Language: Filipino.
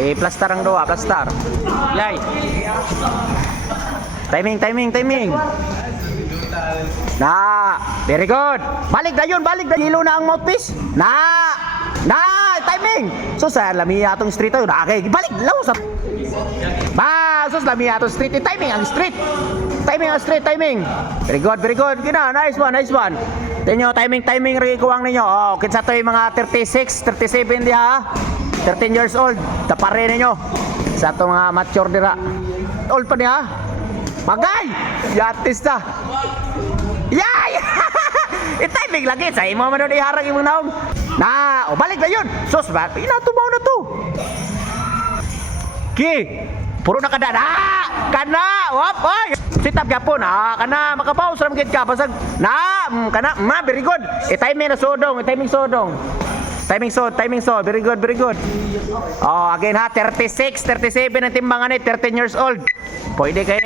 Plastar ang duwa, plastar. Yay. Timing. Na, very good. Balik na yun, balik na. Hilo na ang mouthpiece. Timing. So sa lami atong street tayo. Okay, balik law sa. Sus lami atong street. Timing ang street. Timing. Very good. Gina, nice one. Tenyo timing ri kuwang ninyo. Oh, kinsa to yung mga 36, 37 diha. 13 years old. Tapare ninyo. Sa to mga mature dira. Old pa niya. Magay! Yatis na. Yay! Timing lagi sa imo man ni harang imong naong. Balik na yun. Sus ba? Inatumaw na to. Puro na kada. Kana. Wap, oy. Sit up gyapon. Kana makapaus ra gid ka basag. Kana. Very good. Timing sodong. Timing so. Very good. Oh, again 36, 37 ang timbangan ni 13 years old. Pwede kayo